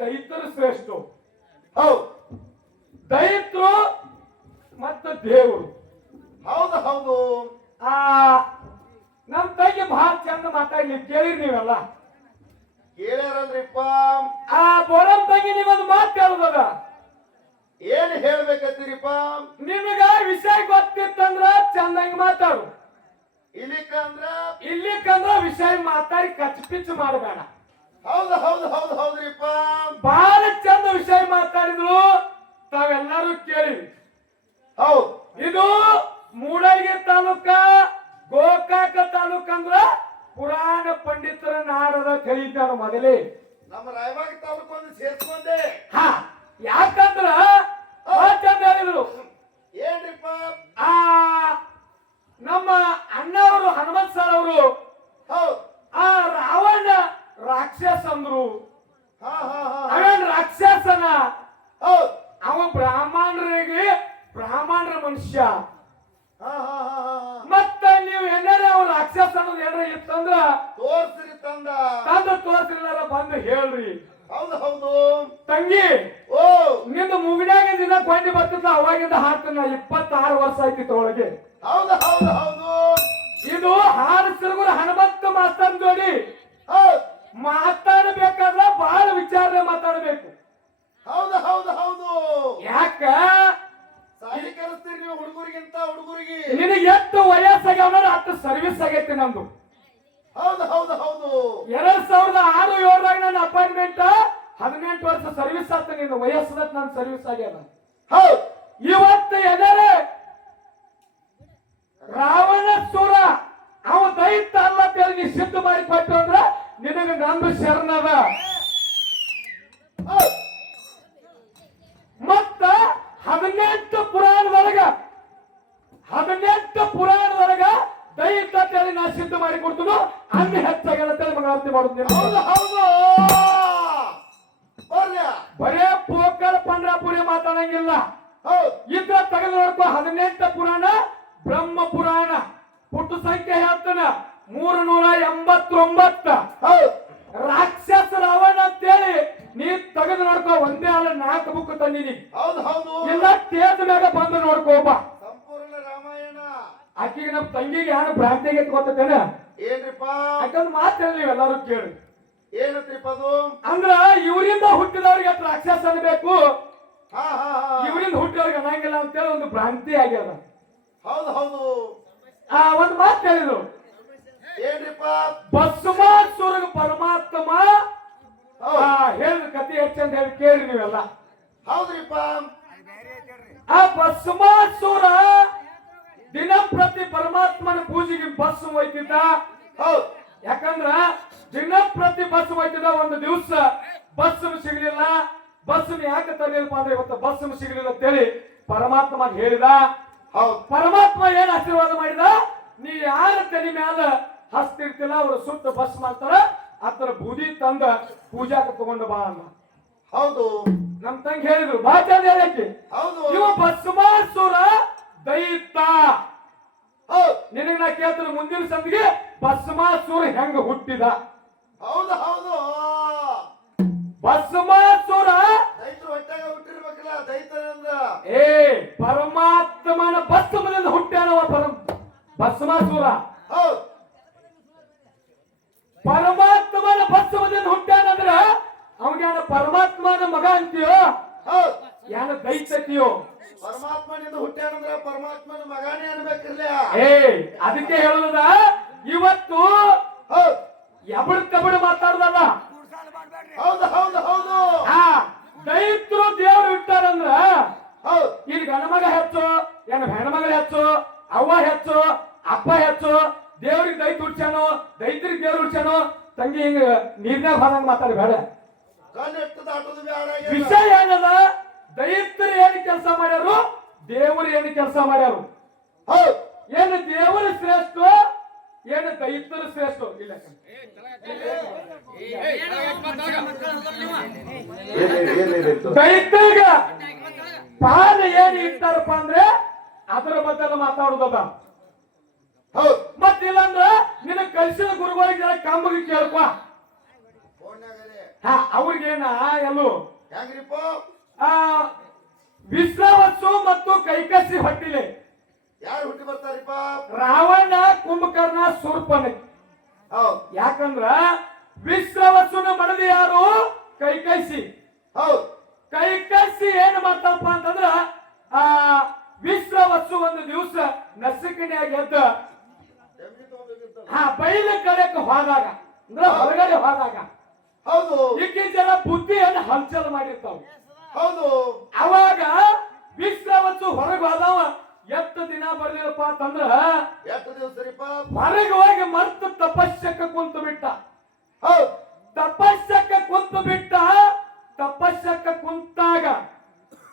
ದೈತ್ಯರು ಶ್ರೇಷ್ಠ. ಹೌದು. ದೈತರು ಮತ್ತು ದೇವರು. ಹೌದು ಹೌದು. ಆ ನಮ್ ತಂಗಿ ಬಹಳ ಚಂದ ಮಾತಾಡ್ಲಿ ಕೇಳಿರಿ ನೀವೆಲ್ಲ. ಕೇಳ್ಯಾರಲ್ರಿಪ್ಪ. ಆ ಬೋರಂ ತಂಗಿ ನಿಮ್ಮದು ಮಾತು ಏನು ಏನ್ ಹೇಳ್ಬೇಕಂತೀರಿಪ್ಪ ನಿಮಗ ವಿಷಯ ಗೊತ್ತಿತ್ತಂದ್ರ ಚೆನ್ನಾಗಿ ಮಾತಾಡು. ಇಲ್ಲಿಕಂದ್ರ? ಇಲ್ಲಿಕಂದ್ರ ವಿಷಯ ಮಾತಾಡಿ ಕಚ್ ಪಿಚ್ ಮಾಡಬೇಡ. ಹೌದು ಹೌದು ಹೌದು ಹೌದ್ರಿಪ್ಪ. ಬಹಳ ಚಂದ ವಿಷಯ ಮಾತಾಡಿದ್ರು ತಾವೆಲ್ಲರೂ ಕೇಳಿ. ಹೌದು. ಇದು ಮೂಡಲ್ಗಿ ತಾಲೂಕ ಗೋಕಾಕ ತಾಲೂಕ ಅಂದ್ರ ಪುರಾಣ ಪಂಡಿತರ ನಾಡದ ತಿಳಿತಾರ ಮೊದಲೇ. ನಮ್ಮ ರಾಯಬಾಗ ತಾಲೂಕು ಒಂದು ಸೇರ್ಕೊಂಡೆ ಹಾ ಯಾಕಂದ್ರ ಬಹಳ ಚಂದ ಹೇಳಿದ್ರು. ಏನ್ರಿಪ್ಪ? ಆ ನಮ್ಮ ಅಣ್ಣವರು ಹನುಮಂತ ಸರ್ ಅವರು ಹೌದು ಆ ರಾವಣ ರಾಕ್ಷಸ ಅಂದ್ರು ಅವನ್ ರಾಕ್ಷಸನ. ಅವ ಬ್ರಾಹ್ಮಣರಿಗೆ ಬ್ರಾಹ್ಮಣರ ಮನುಷ್ಯ. ಮತ್ತ ನೀವು ಏನಾರ ಅವ್ರ ರಾಕ್ಷಸ ಅನ್ನೋದು ಏನಾರ ಇತ್ತಂದ್ರ? ತೋರ್ಸ್ರಿ ತಂದ. ತಂದ ತೋರ್ಸಿಲ್ಲ ಬಂದು ಹೇಳ್ರಿ. ಹೌದು ಹೌದು. ತಂಗಿ ಓ. ನಿಂದು ಮುಗಿದಾಗ ದಿನ ಕೊಂಡಿ ಬರ್ತದ ಅವಾಗಿಂದ ಹಾಡ್ತಾನ ಇಪ್ಪತ್ತಾರು ವರ್ಷ ಆಯ್ತಿತ್ತು ಒಳಗೆ. ಹೌದು ಹೌದು ಹೌದು. ಇದು ಹಾಡು ಸಿರುಗುರು ಹನುಮಂತ ಮಾಸ್ತರ್ ಜೋಡಿ. ಹೌದು. ಮಾತಾಡಬೇಕಾದ್ರ ಬಹಳ ವಿಚಾರ ಮಾತಾಡಬೇಕು. ಹೌದು ಹೌದು ಹೌದು. ಯಾಕ? ಸಾಲಿ ಕಲಿಸ್ತೀರಿ ನೀವು ಹುಡುಗರಿಗಿಂತ ಹುಡುಗರಿಗೆ. ನಿನಗೆ ಎಷ್ಟು ವಯಸ್ಸಾಗ್ಯಾವ ಅಷ್ಟು ಸರ್ವಿಸ್ ಆಗೈತಿ ನಂದು. ಹೌದು ಹೌದು ಹೌದು. ಎರಡ್ ಸಾವಿರದ ಆರು ಏಳರಾಗ ನನ್ನ ಅಪಾಯಿಂಟ್ಮೆಂಟ್ ಹದಿನೆಂಟು ವರ್ಷ ಸರ್ವಿಸ್ ಆಗ್ತ ನಿನ್ನ ವಯಸ್ಸದ ನನ್ನ ಸರ್ವಿಸ್ ಆಗ್ಯಾದ. ಹೌದು. ಇವತ್ತು ಎದರೆ ರಾವಣ ಸೂರ ಅವ ದೈತ್ಯ ಅಲ್ಲ ಅಂತೇಳಿ ನೀ ಸಿದ್ಧ ಮಾಡಿ ಕೊಟ್ಟು ಅಂದ್ರ ನಿನಗೆ ನಂದು ಶರಣದ. ಮತ್ತ ಹದಿನೆಂಟು ಪುರಾಣದೊಳಗ ಹದಿನೆಂಟು ಪುರಾಣದೊಳಗ ದೈತ್ಯ ಅಂತೇಳಿ ನಾ ಸಿದ್ಧ ಮಾಡಿ ಕೊಡ್ತೀನಿ ಅಲ್ಲಿ ಹೆಚ್ಚಾಗಿ ಮಂಗಳಾರತಿ ಮಾಡುದು ಹೌದು ಹೌದು. ಬರೇ ಪೋಕರ್ ಪಂಡ್ರಾಪುರಿ ಮಾತಾಡಂಗಿಲ್ಲ. ಇದ್ರ ತೆಗೆದು ನೋಡ್ಕೋ ಹದಿನೆಂಟು ಪುರಾಣ ಬ್ರಹ್ಮ ಪುರಾಣ ಪುಟ್ಟು ಸಂಖ್ಯೆ ಹೇಳ್ತಾನ. ಮೂರು ನೂರ ಎಂಬತ್ತೊಂಬತ್ತ ಹೌದು. ರಾಕ್ಷಸ ರಾವಣ ಅಂತೇಳಿ ನೀ ತೆಗೆದು ನೋಡ್ಕೋ ಒಂದೇ ಅಲ್ಲ ನಾಲ್ಕು ಬುಕ್ ತಂದಿನಿ ಹೌದು ಹೌದು. ಇಲ್ಲ ಟೇಜ್ ಮ್ಯಾಗ ಬಂದು ನೋಡ್ಕೋಪ ಸಂಪೂರ್ಣ ರಾಮಾಯಣ. ಆಕಿಗೆ ನಮ್ಮ ತಂಗಿಗೆ ಯಾರು ಭ್ರಾಂತಿಗೆ ಗೊತ್ತೇನ ಏನ್ರಿಪ್ಪ? ಯಾಕಂದ್ರೆ ಮಾತು ನೀವೆಲ್ಲರೂ ಕೇಳಿ. ಏನತ್ರಿಪ್ಪ ಅದು? ಅಂದ್ರ ಇವರಿಂದ ಹುಟ್ಟಿದವ್ರಿಗೆ ರಾಕ್ಷಸ ಅನ್ಬೇಕು? ಹಾ ಹಾ ಹಾ. ಇವರಿಂದ ಹುಟ್ಟಿದವ್ರಿಗೆ ಅನ್ನಂಗಿಲ್ಲ ಅಂತೇಳಿ ಒಂದು ಭ್ರಾಂತಿ ಆಗ್ಯದ. ಹೌದು ಹೌದು. ಆ ಒಂದು ಮಾತು ಹೇಳಿದ್ರು. ಏನ್ರಿಪ್ಪ? ಬಸವಾಸುರಗ ಪರಮಾತ್ಮ ಆ, ಹೇಳಿದ ಕತೆ ಹೆಚ್ಚಂತ ಹೇಳಿ ಕೇಳಿ ನೀವೆಲ್ಲ. ಹೌದ್ರಿಪ್ಪ? ಆ ಬಸವಾಸುರ ದಿನ ಪ್ರತಿ ಪರಮಾತ್ಮನ ಪೂಜೆಗೆ ಬಸ್ ಒಯ್ತಿದ್ದ ಹೌದು. ಯಾಕಂದ್ರ ದಿನ ಪ್ರತಿ ಬಸ್ ಒಯ್ತಿದ್ದ ಒಂದು ದಿವಸ ಬಸ್ ಸಿಗಲಿಲ್ಲ. ಬಸ್ ಯಾಕೆ ತರಲಿಲ್ಲಪ್ಪ ಅಂದ್ರೆ ಇವತ್ತು ಬಸ್ ಸಿಗಲಿಲ್ಲ ಅಂತೇಳಿ ಪರಮಾತ್ಮ ಹೇಳಿದ. ಹೌದು. ಪರಮಾತ್ಮ ಏನ್ ಆಶೀರ್ವಾದ ಮಾಡಿದ? ನೀ ಯಾರ ತಲೆ ಮ್ಯಾಲ ಹಸ್ತಿರ್ತಿಲ್ಲ ಅವ್ರ ಸುತ್ತ ಬಸ್ ಮಾಡ್ತಾರ ಆತರ ಬೂದಿ ತಂದ ಪೂಜಾಕ ತಗೊಂಡು ಬಾ ಅನ್ನ ಹೌದು. ನಮ್ ತಂಗಿ ಹೇಳಿದ್ರು ಬಾ ಚಂದ ಹೇಳಕ್ಕೆ. ಹೌದು. ಇವ ಭಸ್ಮಾಸುರ ದೈತ. ನಿನಗ ನಾ ಕೇಳ್ತಾರ ಮುಂದಿನ ಸಂದಿಗೆ ಭಸ್ಮಾಸುರ ಹೆಂಗ ಹುಟ್ಟಿದ. ಹೌದು ಹೌದು. ಭಸ್ಮಾಸುರ ದೈತರು ಹೊಟ್ಟಾಗ ಹುಟ್ಟಿರ್ಬೇಕಲ್ಲ ದೈತರಂದ್ರ ಏ ಪರಮಾತ್ಮನ ಭಸ್ಮದಿಂದ ಹುಟ್ಟ್ಯಾನವ ಪರಮ ಭಸ್ಮಾಸುರ ಹೌದು. ಪರಮಾತ್ಮನ ಭಸ್ಮದಿಂದ ಹುಟ್ಟಾನಂದ್ರ ಅವನ ಪರಮಾತ್ಮನ ಮಗ ಅಂತೀಯೋ? ಯಾನ ದೈತ್ಯತಿಯೋ ಪರಮಾತ್ಮನಿಂದ ಹುಟ್ಟ್ಯಾನಂದ್ರ ಪರಮಾತ್ಮನ ಮಗನೇ ಅನ್ಬೇಕಿರ್ಲ. ಏ ಅದಕ್ಕೆ ಹೇಳುದ ಇವತ್ತು ಎಬಡ್ ಕಬಡ್ ಮಾತಾಡ್ದಲ್ಲ? ಹೌದು ಹೌದು ಹೌದು. ಹಾ ದೈತ್ರು ದೇವ್ರು ಇಟ್ಟಾರಂದ್ರ ಇಲ್ಲಿ ಗಂಡ ಮಗ ಹೆಚ್ಚು ಏನ ಹೆಣ್ಮಗ ಹೆಚ್ಚು ಅವ್ವ ಹೆಚ್ಚು ಅಪ್ಪ ಹೆಚ್ಚು ದೇವ್ರಿಗೆ ದೈತ್ ಹುಡ್ಸ್ಯಾನೋ ದೈತ್ರಿಗೆ ದೇವ್ರು ಹುಡ್ಸ್ಯಾನೋ ತಂಗಿ ಹಿಂಗ ನೀರ್ನಾಗ ಹೋದಂಗ ಮಾತಾಡಿ ಬೇಡ. ದಾಟೋದು ವಿಷಯ ಏನದ? ದೈತ್ರು ಏನು ಕೆಲಸ ಮಾಡ್ಯಾರು? ದೇವರು ಏನ್ ಕೆಲಸ ಮಾಡ್ಯಾರು? ಹೌದು. ಏನು ದೇವರು ಶ್ರೇಷ್ಠ? ಏನು ದೈತ್ಯರು ಶ್ರೇಷ್ಠ? ಇಲ್ಲ. ದೈತ್ಯಗ ಪಾದ ಏನು ಇಟ್ಟಾರಪ್ಪ ಅಂದ್ರೆ ಅದರ ಬದಲು ಮಾತಾಡುದದ. ಹೌದು. ಮತ್ತಿಲ್ಲಂದ್ರ ನಿನ್ನ ಕಲ್ಸಿನ ಗುರುಗಳಿಗೆ ಕಂಬಗೆ ಫೋನ್ಯಾಗರೆ ಹಾ ಅವ್ರಿಗೇನ ಎಲ್ಲು. ವಿಶ್ರವತ್ಸು ಮತ್ತು ಕೈಕಸಿ ಹೊಟ್ಟಿಲೆ. ಯಾರು ಹುಟ್ಟಿ ಬರ್ತಾರಿಪ್ಪ? ರಾವಣ ಕುಂಭಕರ್ಣ ಸೂರ್ಪನೆ. ಯಾಕಂದ್ರ ವಿಶ್ರವಸುನ ಮಡದಿ ಯಾರು? ಕೈಕಸಿ. ಹೌದು. ಕೈಕಸಿ ಏನ್ ಮಾಡ್ತಪ್ಪ ಅಂತಂದ್ರ ಆ ವಿಶ್ರವತ್ಸು ಒಂದು ದಿವಸ ನಸಿಕಿನಿಯಾಗಿ ಎದ್ದ. ಆ ಬೈಲ ಕಡೆಗೆ ಹೋದಾಗ ಅಂದ್ರೆ ಹೊರಗಡೆ ಹೋದಾಗ ಹೌದು. ಈಕಿ ಜನ ಬುದ್ಧಿಯನ್ನು ಹಲ್ಚಲ್ ಮಾಡಿರ್ತಾವ. ಹೌದು. ಅವಾಗ ವಿಶ್ರವತ್ತು ಹೊರಗೆ ಹೋದವ ಎತ್ತ ದಿನ ಬರ್ಲಿಲ್ಲಪ್ಪ ಅಂತಂದ್ರ ಎಷ್ಟು ದಿವಸ ರೀಪ ಹೊರಗೆ ಹೋಗಿ ಮರ್ತು ತಪಸ್ಸಕ್ಕೆ ಕುಂತು ಬಿಟ್ಟ. ಹೌದು. ತಪಸ್ಸಕ್ಕೆ ಕುಂತು ಬಿಟ್ಟ ತಪಸ್ಸಕ್ಕೆ ಕುಂತಾಗ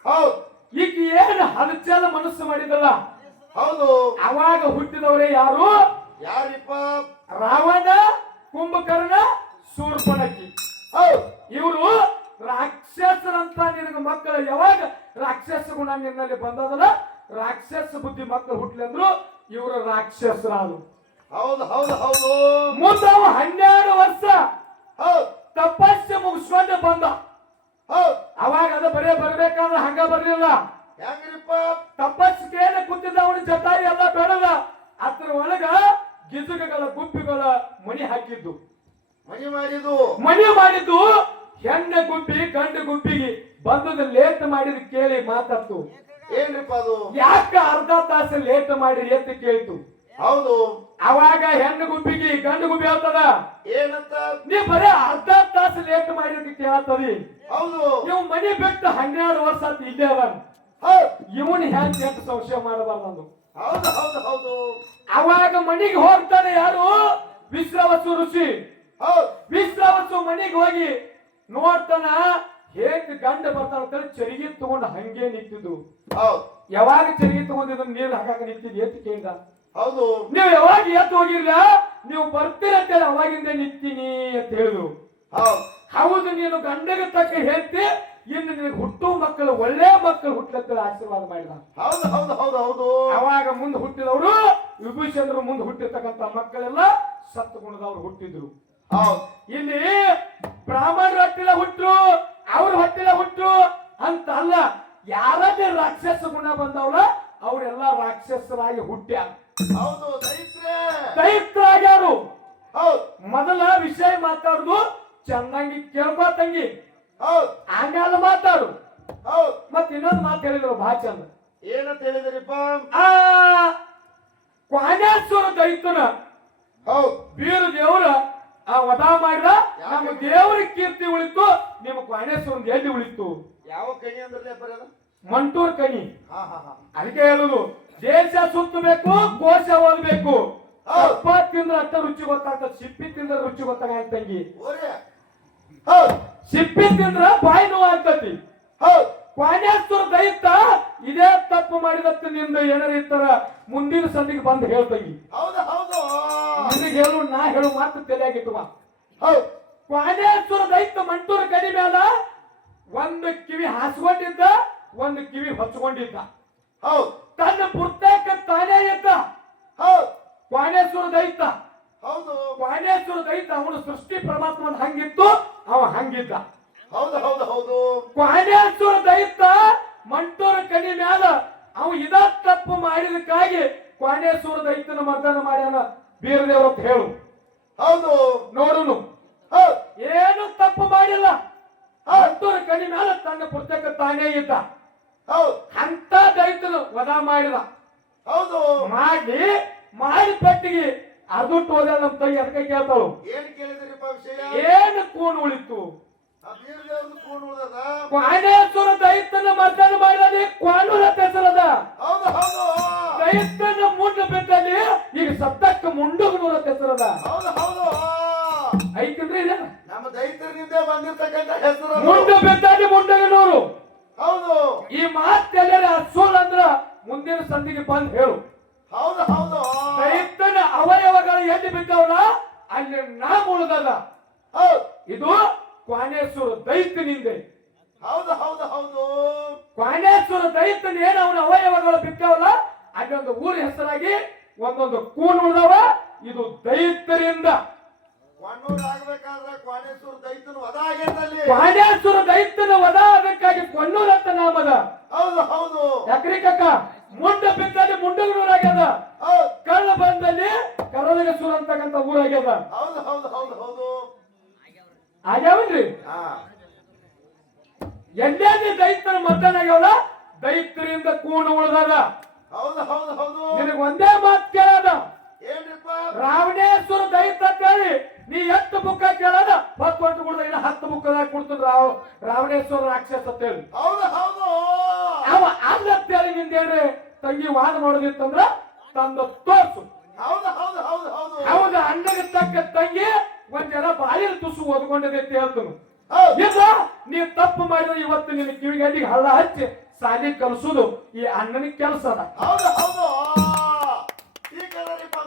ಹೌದು. ಈಗ ಏನು ಹಲಚಲ ಮನಸ್ಸು ಮಾಡಿದಲ್ಲ ಹೌದು. ಅವಾಗ ಹುಟ್ಟಿದವರೇ ಯಾರು? ಯಾರಿಪ್ಪ? ರಾವಣ ಕುಂಭಕರ್ಣ ಸೂರ್ಪಣಕಿ ಹೌದು. ಇವರು ರಾಕ್ಷಸರಂತ ನಿನಗೆ ಮಕ್ಕಳು. ಯಾವಾಗ ರಾಕ್ಷಸ ಗುಣ ನಿನ್ನಲ್ಲಿ ಬಂದದಲ್ಲ? ರಾಕ್ಷಸ ಬುದ್ಧಿ ಮಕ್ಕಳು ಹುಟ್ಲಿ ಅಂದ್ರು ಇವರು ರಾಕ್ಷಸರಾದ್ರು. ಹೌದು ಹೌದು ಹೌದು. ಮುಂದೆ ಅವ ಹನ್ನೆರಡು ವರ್ಷ ಹೌದು. ತಪಸ್ಸು ಮುಗಿಸ್ಕೊಂಡು ಬಂದ. ಹೌದು. ಅವಾಗ ಅದು ಬರೇ ಬರ್ಬೇಕಂದ್ರೆ ಹಂಗ ಬರ್ಲಿಲ್ಲ. ಹೆಂಗ್ರಿಪ್ಪ? ತಪಸ್ಸಿಗೆ ಕೂತಿದ್ದ ಅವನ ಜತಾಯಿ ಎಲ್ಲ ಬೆಳೆದ ಅದ್ರ ಒಳಗ ಗಿಜುಗಗಳ ಗುಂಪುಗಳ ಮಣಿ ಹಾಕಿದ್ದು. ಮನಿ ಮಾಡಿದು ಮಣಿ ಮಾಡಿದ್ದು ಹೆಣ್ಣ ಗುಂಪಿ ಗಂಡು ಗುಂಪಿಗೆ ಬಂದದ ಲೇಟ್ ಮಾಡಿದ್ ಕೇಳಿ ಮಾತಾಡ್ತು. ಏನ್ರಿಪ್ಪ ಅದು? ಯಾಕ ಅರ್ಧ ತಾಸು ಲೇಟ್ ಮಾಡಿ ಎತ್ತು ಕೇಳ್ತು. ಹೌದು. ಅವಾಗ ಹೆಣ್ಣು ಗುಂಪಿಗೆ ಗಂಡು ಗುಂಪಿ ಹೇಳ್ತದ ಏನಂತ? ನೀ ಬರೀ ಅರ್ಧ ತಾಸು ಲೇಟ್ ಮಾಡಿದ ಕೇಳ್ತದಿ. ಹೌದು. ನೀವು ಮನಿ ಬಿಟ್ಟು ಹನ್ನೆರಡು ವರ್ಷ ಆತ್ ಇಲ್ಲೇ ಅದ ಇವನ್ ಹೆಂಗ್ ಎಂತ ಸಂಶಯ ಮಾಡಬಾರ್ದು ಹೌದು ಹೌದು ಹೌದು. ಅವಾಗ ಮನಿಗೆ ಹೋಗ್ತಾನೆ ಯಾರು? ವಿಶ್ರವಸು ಋಷಿ. ಹೌದು. ವಿಶ್ರವಸು ಮನಿಗೆ ಹೋಗಿ ನೋಡ್ತಾನ ಹೇಗ್ ಗಂಡ ಬರ್ತಾನ ಅಂತೇಳಿ ಚರಿಗೆ ತಗೊಂಡು ಹಂಗೆ ನಿಂತಿದ್ದು. ಹೌದು. ಯಾವಾಗ ಚರಿಗೆ ತಗೊಂಡಿದ್ದು ನೀರು ಹಾಕಾಕ ನಿಂತಿದ್ದು? ಎತ್ತು ಕೇಳಿದ. ಹೌದು. ನೀವು ಯಾವಾಗ ಎತ್ತು ಹೋಗಿರ್ಲ? ನೀವು ಬರ್ತೀರ ಅಂತೇಳಿ ಅವಾಗಿಂದ ನಿಂತೀನಿ ಅಂತ ಹೇಳುದು ಹೌದು. ಹೌದು ನೀನು ಗಂಡಗೆ ತಕ್ಕ ಹೇಳ್ತಿ ಇನ್ನು ನಿನಗೆ ಹುಟ್ಟು ಮಕ್ಕಳು ಒಳ್ಳೆ ಮಕ್ಕಳು ಹುಟ್ಟಲತ್ತೇಳಿ ಆಶೀರ್ವಾದ ಮಾಡಿದ. ಹೌದು ಹೌದು ಹೌದು ಹೌದು. ಅವಾಗ ಮುಂದೆ ಹುಟ್ಟಿದವರು ವಿಭೂಷಣರು ಮುಂದೆ ಹುಟ್ಟಿರ್ತಕ್ಕಂಥ ಮಕ್ಕಳೆಲ್ಲ ಸತ್ತು ಗುಣದವ್ರು ಹುಟ್ಟಿದ್ರು. ಹೌದು. ಇಲ್ಲಿ ಬ್ರಾಹ್ಮಣರ ಹೊಟ್ಟಿಲ ಹುಟ್ರು ಅವ್ರ ಹೊಟ್ಟಿಲ ಹುಟ್ರು ಅಂತ ಅಲ್ಲ ಯಾರದೇ ರಾಕ್ಷಸ ಗುಣ ಬಂದವಳ ಅವರೆಲ್ಲ ರಾಕ್ಷಸರಾಗಿ ಹುಟ್ಟ್ಯ. ಹೌದು ದೈತ್ರೆ. ದೈತ್ರಾಗ್ಯಾರು. ಹೌದು. ಮೊದಲ ವಿಷಯ ಮಾತಾಡುದು ಚೆನ್ನಾಗಿ ಕೇಳ್ಬಾ ತಂಗಿ. ಹೌದ್. ಆಮೇಲೆ ಮಾತಾಡು. ಹೌದು. ಮತ್ತೆ ಇನ್ನೊಂದು ಮಾತು ಹೇಳಿದ್ರು ಭಾಷ ಚಂದ. ಏನಂತ ಹೇಳಿದ್ರಿಪ್ಪ ಆ ಕ್ವಾನೇಶ್ವರ ದೈತನ ಹೌದು. ಬೀರ ದೇವರ ಆ ವಧ ಮಾಡಿದ ನಮ್ಮ ದೇವರ ಕೀರ್ತಿ ಉಳಿತು ನಿಮ್ಮ ಕ್ವಾನೇಶ್ವರ ಎಲ್ಲಿ ಉಳಿತು. ಯಾವ ಕಣಿ ಅಂದ್ರೆ ಮಂಟೂರ್ ಕಣಿ. ಹಾ ಹಾ ಹಾ. ಅದಕ್ಕೆ ಹೇಳುದು ದೇಶ ಸುತ್ತಬೇಕು ಕೋಶ ಓದಬೇಕು. ಅಪ್ಪ ತಿಂದ್ರೆ ಅಷ್ಟ ರುಚಿ ಗೊತ್ತಾಗ್ತದೆ ಸಿಪ್ಪಿ ತಿಂದ್ರೆ ರುಚಿ ಗೊತ್ತಾಗ ತಂಗಿ. ಹೌದ್. ಸಿಪ್ಪಿ ತಿಂದ್ರ ಬಾಯಿ ನೋವು ಆಗ್ತತಿ. ಹೌದ್. ದೈತ ಇದೇ ತಪ್ಪು ಮಾಡಿದತ್ತ ನಿಂದು ಏನಾರ ಇರ್ತಾರ ಮುಂದಿನ ಸಂದಿಗೆ ಬಂದು ಹೇಳ್ತಗಿ ಹೌದು ಹೌದು. ನಿನಗೆ ಹೇಳು ನಾ ಹೇಳು ಮಾತು ಬಾ. ಹೌದು. ದೈತ ಮಂಟೂರ ಕಡಿ ಮೇಲ ಒಂದು ಕಿವಿ ಹಾಸ್ಕೊಂಡಿದ್ದ ಒಂದು ಕಿವಿ ಹೊಚ್ಕೊಂಡಿದ್ದ ಹೌದು. ತನ್ನ ಪುಸ್ತಕ ತಾನೇ ಇದ್ದ. ಹೌದ್. ಕ್ವಾನೇಶ್ವರ ದೈತ ಹೌದು. ಕ್ವಾನೇಶ್ವರ ದೈತ ಅವನು ಸೃಷ್ಟಿ ಪರಮಾತ್ಮನ ಹಂಗಿತ್ತು ಅವ ಹಂಗಿದ್ದ. ಹೌದು ಹೌದು ಹೌದು. ಕ್ವಾನೇಶ್ವರ ದೈತ ಮಂಟೂರ ಕಣಿ ಮ್ಯಾಲ ಅವ ಇದ ತಪ್ಪು ಮಾಡಿದಕ್ಕಾಗಿ ಕ್ವಾನೇಶ್ವರ ದೈತನ ಮರ್ದನ ಮಾಡ್ಯಾನ ಬೀರದೇವ್ರ ಅಂತ ಹೇಳು. ಹೌದು. ನೋಡುನು. ಏನು ತಪ್ಪು ಮಾಡಿಲ್ಲ. ಮಂಟೂರ ಕಣಿ ಮ್ಯಾಲ ತನ್ನ ಪುಸ್ತಕ ತಾನೇ ಇದ್ದ. ಹೌದು ಅಂತ ದೈತನು ವಧ ಮಾಡಿದ. ಹೌದು. ಮಾಡಿ ಮಾಡಿ ಪಟ್ಟಿಗೆ ಅರ್ದುಟ್ಟು ಹೋದ ನಮ್ಮ ತಾಯಿ ಅದಕ್ಕೆ ಕೇಳ್ತಾಳು. ಏನ್ ಕೇಳಿದ್ರಿಪ್ಪ ವಿಷಯ? ಏನು ಕೂಣು ಉಳಿತು? ಕ್ವಾನೇಶ್ವರ ದೈತನ ಮರ್ದನ ಮಾಡಿದಲ್ಲಿ ಕ್ವಾನೂರ ಹೆಸರದ ಹೌದು ದೈತನ ಮುಂಡ ಬಿದ್ದಲ್ಲಿ ಈಗ ಸತ್ತಕ್ಕ ಮುಂಡುಗನೂರ ಹೆಸರದ ಹೌದು ಹೌದು ಐತನ್ರಿ ಇದೆ ನಮ್ಮ ದೈತ್ಯರಿಂದ ಬಂದಿರ್ತಕ್ಕಂಥ ಹೆಸರು ಮುಂಡ ಬಿದ್ದಲ್ಲಿ ಮುಂಡಗನೂರು ಹೌದು ಈ ಮಾತೆಲ್ಲರ ಸುಳ್ಳು ಅಂದ್ರ ಮುಂದಿನ ಸಂದಿಗೆ ಬಂದ್ ಹೇಳು ಹೌದು ಹೌದು ದೈತನ ಅವಯವಗಳು ಎಲ್ಲಿ ಬಿದ್ದವಲ್ಲ ಅಲ್ಲಿ ನಾಮ ಉಳಿದದ ಹೌದು ಇದು ಕ್ವಾನೇಶ್ವರ ದೈತನಿಂದೆ ಹೌದು ಹೌದು ಹೌದು ಕ್ವಾನೇಶ್ವರ ದೈತನ ಏನು ಅವನ ಅವಯವಗಳು ಬಿದ್ದವಲ್ಲ ಅಲ್ಲಿ ಒಂದು ಊರ ಹೆಸರಾಗಿ ಒಂದೊಂದು ಕೂನು ಉಳಿದವ. ಇದು ದೈತ್ಯರಿಂದ. ಕೊಣ್ಣೂರ್ ಆಗ್ಬೇಕಾದ್ರೆ ಪಾಂಡೇಶ್ವರ ದೈತನು ವಧ ಆಗೈತಲ್ಲಿ ದೈತ್ಯನ ವದ ಅದಕ್ಕಾಗಿ ಕೊಣ್ಣೂರಂತ ನಾಮದ ಹೌದು ಹೌದು. ಯಾಕ್ರಿ ಕಕ್ಕ ಮುಂಡ ಬಿದ್ದಲ್ಲಿ ಮುಂಡಗನೂರಾಗ್ಯದ. ಹೌದು. ಕಳ್ಳ ಬಂದಲ್ಲಿ ಕರಲಗಸೂರ್ ಅಂತಕ್ಕಂಥ ಊರಾಗ್ಯದ. ಹೌದು ಹೌದು ಹೌದು ಹೌದು. ಆಗ್ಯಾವನ್ರಿ ಎಲ್ಲೆಲ್ಲಿ ದೈತ್ಯನ ಮತನಾಗ್ಯಾವಲ್ಲ ದೈತ್ಯರಿಂದ ಕೂಣ ಉಳಿದಾಗ ಹೌದು ಹೌದು ಹೌದು. ನಿನಗೆ ಒಂದೇ ಮಾತು ಕೇಳದ. ಏನ್ರಿಪ್ಪ? ರಾವಣೇಶ್ವರ ದೈತ್ಯ ಅಂತ ಹೇಳಿ ನೀ ಎಷ್ಟು ಬುಕ್ಕ ಕೇಳದ. ಹತ್ತು ಒಟ್ಟು ಕೊಡ್ದ ಇನ್ನ ಹತ್ತು ಬುಕ್ಕದಾಗ ಕೊಡ್ತದ ರಾವ್ ರಾವಣೇಶ್ವರ ರಾಕ್ಷಸ ಅಂತ ಹೇಳಿ. ಹೌದು ಹೌದು. ಅವ ಅಲ್ಲ ಅಂತ ಹೇಳಿ ನಿಂದೇನ್ರಿ? ತಂಗಿ ವಾದ ಮಾಡೋದಿತ್ತಂದ್ರ ತಂದ ತೋರ್ಸು. ಹೌದು ಹೌದು ಹೌದು ಹೌದು. ಅಣ್ಣಗೆ ತಕ್ಕ ತಂಗಿ ಒಂದ್ ಜನ ಬಾಯಿಲ್ ತುಸು ಓದ್ಕೊಂಡಿದೆ ಅಂತ ಹೇಳ್ತನು. ಇಲ್ಲ ನೀ ತಪ್ಪು ಮಾಡಿದ್ರೆ ಇವತ್ತು ನಿನ್ನ ಕಿವಿಗಲ್ಲಿಗೆ ಹಳ್ಳ ಹಚ್ಚಿ. ಸಾಲಿ ಕಲಿಸೋದು ಈ ಅಣ್ಣನ ಕೆಲಸ ಅದ. ಹೌದು ಹೌದು.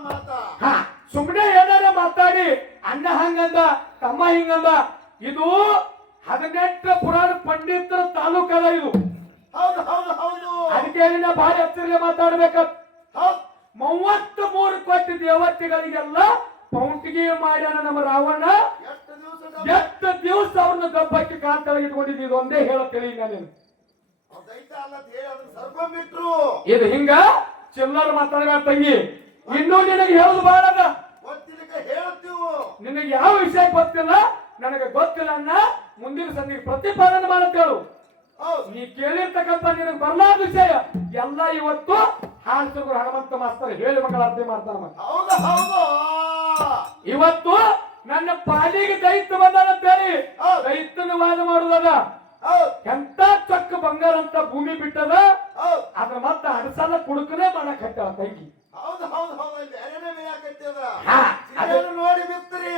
ಮಾತಾ. ಹಾ ಸುಮ್ಮನೆ ಏನಾರ ಮಾತಾಡಿ ಅಣ್ಣ ಹಂಗಂದ ತಮ್ಮ ಹಿಂಗಂದ ಇದು ಹದಿನೆಂಟು ಪುರಾಣ ಪಂಡಿತರ ತಾಲೂಕದ ಇದು. ಹೌದು ಹೌದು ಹೌದು. ಅದಕ್ಕೆ ನಾ ಭಾರಿ ಹತ್ತಿರಲೆ ಮಾತಾಡ್ಬೇಕ. ಮೂವತ್ತ್ ಮೂರು ಕೋಟಿ ದೇವತೆಗಳಿಗೆಲ್ಲ ಪೌಂಟಿಗೆ ಮಾಡ್ಯಾನ ನಮ್ಮ ರಾವಣ. ಎಷ್ಟು ದಿವಸ ಎಷ್ಟು ದಿವಸ ಅವ್ರನ್ನ ಗಬ್ಬಕ್ಕೆ ಕಾಂತಳಗೆ ಇಟ್ಕೊಂಡಿದ್ದು ಇದು ಒಂದೇ ಹೇಳಿ ಅದನ್ನ ಸರ್ಕೊಂಡ್ಬಿಟ್ರು ಇದು ಹಿಂಗ? ಚಿಲ್ಲರ್ ಮಾತಾಡಬೇಡ ತಂಗಿ. ಇನ್ನೂ ನಿನಗೆ ಹೇಳುದು ಬಾಳ ನಿನಗೆ ಯಾವ ವಿಷಯ ಗೊತ್ತಿಲ್ಲ? ನನಗೆ ಗೊತ್ತಿಲ್ಲ ಅನ್ನ. ಮುಂದಿನ ಸಂದಿಗೆ ಪ್ರತಿಪಾದನೆ ಮಾಡುತ್ತೇಳು. ನೀ ಕೇಳಿರ್ತಕ್ಕಂಥ ನಿನಗೆ ಬರ್ಲಾದ ವಿಷಯ. ಎಲ್ಲ ಇವತ್ತು ಹಾಡ್ಸಗುರು ಹನುಮಂತ ಮಾಸ್ತರ್ ಹೇಳಿ ಮಕ್ಕಳ ಅರ್ಥ ಮಾಡ್ತಾರ ಇವತ್ತು ನನ್ನ ಪಾಲಿಗೆ ದೈತ್ಯ ಬಂದ ಅಂತ ಹೇಳಿ ದೈತ್ಯನ ವಾದ ಮಾಡುದದ ಹೌದು ಎಂತ ಚಕ್ಕ ಬಂಗಾರ ಅಂತ ಭೂಮಿ ಬಿಟ್ಟದ ಅದ್ರ ಮತ್ತ ಅಡಸಲ್ಲ ಕುಡುಕನೆ ಮಾಡಕ್ ಹತ್ತಾಳ ತಂಗಿ ಹೌದು ಹೌದು ಹೌದು. ಬೇರೆನೇ ಬೇಯಾಕತ್ತದ ನೋಡಿ ಬಿತ್ತರಿ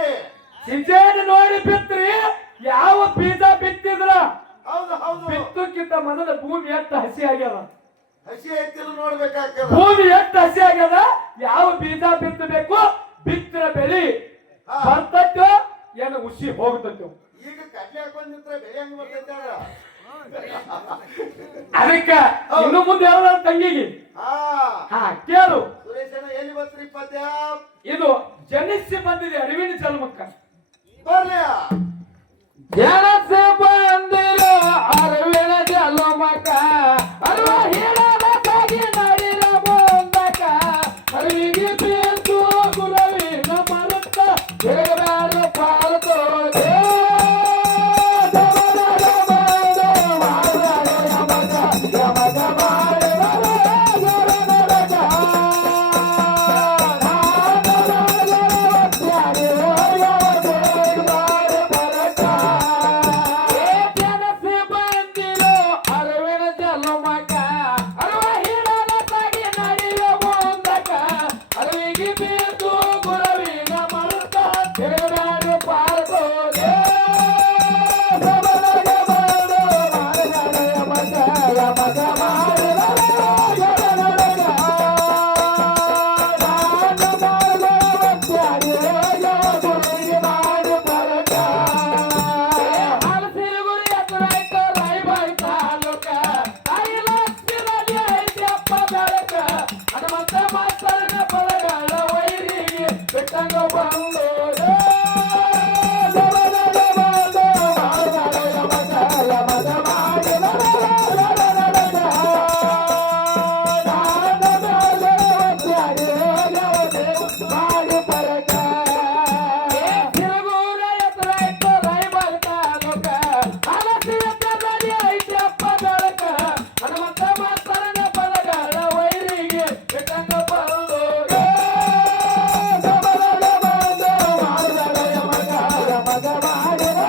ಸಿಂಚೇನ ನೋಡಿ ಬಿತ್ರಿ ಯಾವ ಬೀಜ ಬಿತ್ತಿದ್ರ? ಹೌದು ಹೌದು. ಬಿತ್ತಕ್ಕಿಂತ ಮನದ ಭೂಮಿ ಎತ್ತ ಹಸಿ ಆಗ್ಯದ? ಹಸಿ ಐತಿಲ್ಲ ನೋಡ್ಬೇಕಾಗ್ತದ. ಭೂಮಿ ಎತ್ತ ಹಸಿ ಆಗ್ಯದ? ಯಾವ ಬೀಜ ಬಿತ್ತಬೇಕು? ಬಿತ್ತಿರ ಬೆಳಿ. ಬರ್ತೈತೋ ಏನು ಉಸಿ ಹೋಗ್ತೈತೋ. ಈಗ ಕಡ್ಲೆ ಹಾಕೊಂಡ್ ನಿಂತ್ರೆ ಬೆಳೆ ಹೆಂಗ್ ಬರ್ತೈತೆ ಅದ? ಅದಕ್ಕ ಇನ್ನು ಮುಂದೆ ಹೇಳೋದ ತಂಗಿಗೆ? ಹಾ. ಹಾ ಕೇಳು. ಸುರೇಶನ ಎಲ್ಲಿ ಬತ್ರಿ ಪದ್ಯ ಇದು ಜನಿಸಿ ಬಂದಿದೆ ಅರಿವಿನ ಧ್ಯಾನ